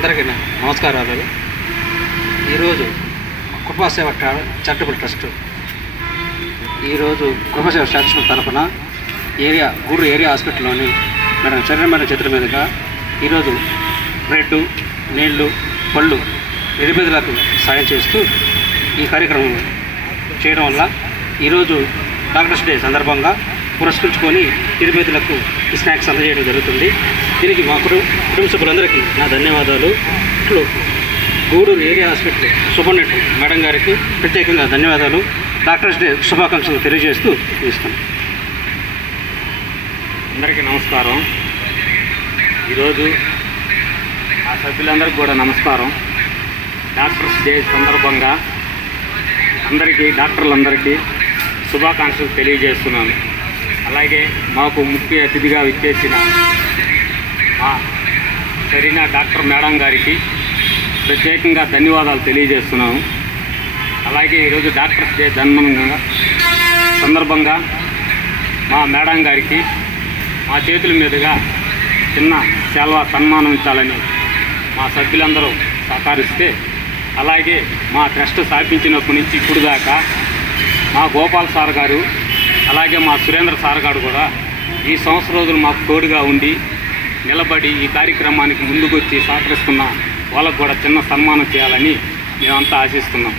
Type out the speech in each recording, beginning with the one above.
అందరికీ నమస్కారాలు. ఈరోజు కృపాసేవ ట్రా- చారిటబుల్ ట్రస్ట్ ఈరోజు కృపాసేవ శాసనం తరఫున ఏరియా గూడూరు ఏరియా హాస్పిటల్లోని మేడం శరీరం మేడం చేతుల మీదుగా ఈరోజు బ్రెడ్ నీళ్ళు పళ్ళు నిరుపేదలకు సాయం చేస్తూ ఈ కార్యక్రమం చేయడం వల్ల ఈరోజు డాక్టర్స్ డే సందర్భంగా పురస్కరించుకొని నిరుపేదలకు ఈ స్నాక్స్ అందజేయడం జరుగుతుంది. దీనికి మా కుటుంబ కుటుంబ సభ్యులందరికీ నా ధన్యవాదాలు. ఇట్లు Gudur area hospital superintendent madam గారికి ప్రత్యేకంగా ధన్యవాదాలు. డాక్టర్స్ డే శుభాకాంక్షలు తెలియజేస్తూ ఇస్తాను అందరికీ నమస్కారం. ఈరోజు ఆ సభ్యులందరికీ కూడా నమస్కారం. డాక్టర్స్ డే సందర్భంగా అందరికీ డాక్టర్లందరికీ శుభాకాంక్షలు తెలియజేస్తున్నాను. అలాగే మాకు ముఖ్య అతిథిగా విచ్చేసిన మా సరైన డాక్టర్ మేడం గారికి ప్రత్యేకంగా ధన్యవాదాలు తెలియజేస్తున్నాము అలాగే ఈరోజు డాక్టర్స్ డే జన్మనంగా సందర్భంగా మా మేడం గారికి మా చేతుల మీదుగా చిన్న సెలవు సన్మానం మా సభ్యులందరూ సహకరిస్తే అలాగే మా ట్రస్ట్ స్థాపించినప్పటి నుంచి ఇప్పుడు దాకా మా గోపాల్ సార్ గారు అలాగే మా సురేంద్ర సారగాడు కూడా ఈ సంవత్సరం రోజులు మాకు తోడుగా ఉండి నిలబడి ఈ కార్యక్రమానికి ముందుకొచ్చి సహకరిస్తున్న వాళ్ళకు కూడా చిన్న సన్మానం చేయాలని మేమంతా ఆశిస్తున్నాం.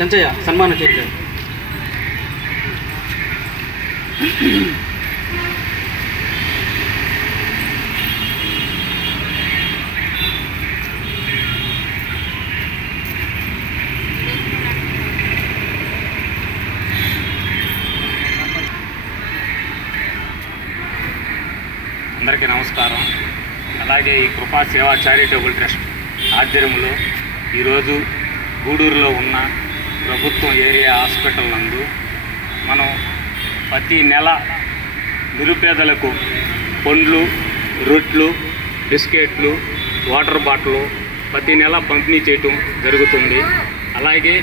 చెంచయ్య సన్మానం చేయండి. అందరికీ నమస్కారం. అలాగే ఈ కృపా సేవా చారిటబుల్ ట్రస్ట్ ఆధ్వర్యంలో ఈరోజు గూడూరులో ఉన్న ప్రభుత్వం ఏరియా హాస్పిటల్ నందు మనం ప్రతి నెల నిరుపేదలకు పండ్లు రొట్లు బిస్కెట్లు వాటర్ బాటిల్ ప్రతి నెల పంపిణీ చేయటం జరుగుతుంది. అలాగే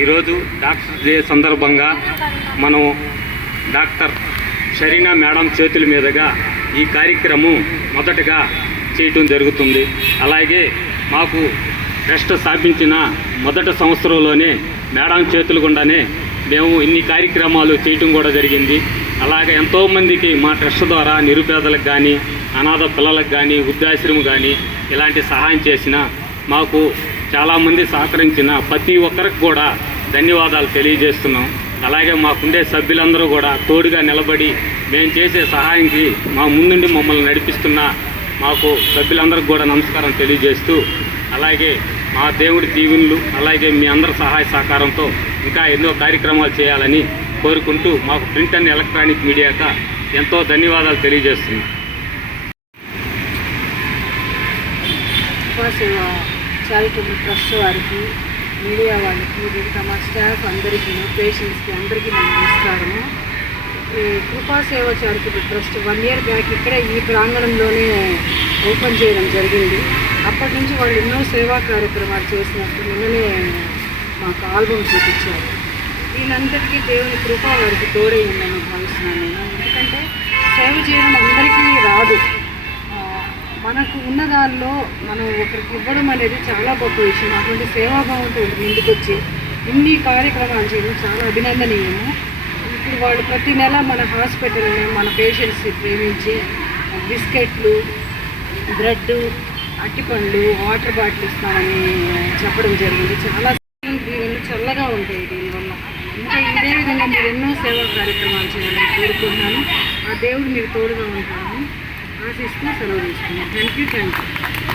ఈరోజు డాక్టర్ డే సందర్భంగా మనం డాక్టర్ షరీనా మేడం చేతుల మీదుగా ఈ కార్యక్రమం మొదటగా చేయటం జరుగుతుంది. అలాగే మాకు ట్రస్ట్ స్థాపించిన మొదటి సంవత్సరంలోనే మేడం చేతుల గుండానే మేము ఇన్ని కార్యక్రమాలు చేయటం కూడా జరిగింది. అలాగే ఎంతోమందికి మా ట్రస్ట్ ద్వారా నిరుపేదలకు కానీ అనాథ పిల్లలకు కానీ వృద్ధాశ్రమం కానీ ఇలాంటి సహాయం చేసిన మాకు చాలామంది సహకరించిన ప్రతి ఒక్కరికి కూడా ధన్యవాదాలు తెలియజేస్తున్నాం. అలాగే మాకుండే సభ్యులందరూ కూడా తోడుగా నిలబడి మేము చేసే సహాయంకి మా ముందుండి మమ్మల్ని నడిపిస్తున్న మాకు సభ్యులందరికీ కూడా నమస్కారం తెలియజేస్తూ అలాగే ఆ దేవుడి దీవెనలు అలాగే మీ అందరి సహాయ సహకారంతో ఇంకా ఎన్నో కార్యక్రమాలు చేయాలని కోరుకుంటూ మాకు ప్రింట్ అండ్ ఎలక్ట్రానిక్ మీడియాక ఎంతో ధన్యవాదాలు తెలియజేస్తున్నాం. చారిటబుల్ ట్రస్ట్ వారికి మీడియా వాళ్ళకి మిగతా మా స్టాఫ్ అందరికీ పేషెంట్స్కి అందరికీ మేము నమస్కారము. Kripa Seva charitable trust one year back ఇక్కడే ఈ ప్రాంగణంలోనే ఓపెన్ చేయడం జరిగింది. అప్పటి నుంచి వాళ్ళు ఎన్నో సేవా కార్యక్రమాలు చేసినట్టు నిన్ననే మాకు ఆల్బమ్ చూపించారు. వీళ్ళందరికీ దేవుని కృప వారికి తోడై ఉందని భావిస్తున్నాను. నేను ఎందుకంటే సేవ చేయడం అందరికీ రాదు. మనకు ఉన్న దానిలో మనం ఒకరికి ఇవ్వడం అనేది చాలా గొప్ప విషయం. అటువంటి సేవాభావంతో ముందుకొచ్చి ఇన్ని కార్యక్రమాలు చేయడం చాలా అభినందనీయము. ఇప్పుడు వాళ్ళు ప్రతి నెల మన హాస్పిటల్ని మన పేషెంట్స్ని ప్రేమించి బిస్కెట్లు బ్రెడ్ అట్టిపండ్లు వాటర్ బాటిల్ ఇస్తామని చెప్పడం జరిగింది. చాలా దీవెనలు చల్లగా ఉంటాయి దీనివల్ల. ఇంకా ఇదే విధంగా మీరు ఎన్నో సేవా కార్యక్రమాలు చేయాలని కోరుకుంటున్నాను. ఆ దేవుడు మీరు తోడుగా ఉంటారని ఆశిస్తూ సెలవు తీసుకున్నాను. Thank you thank you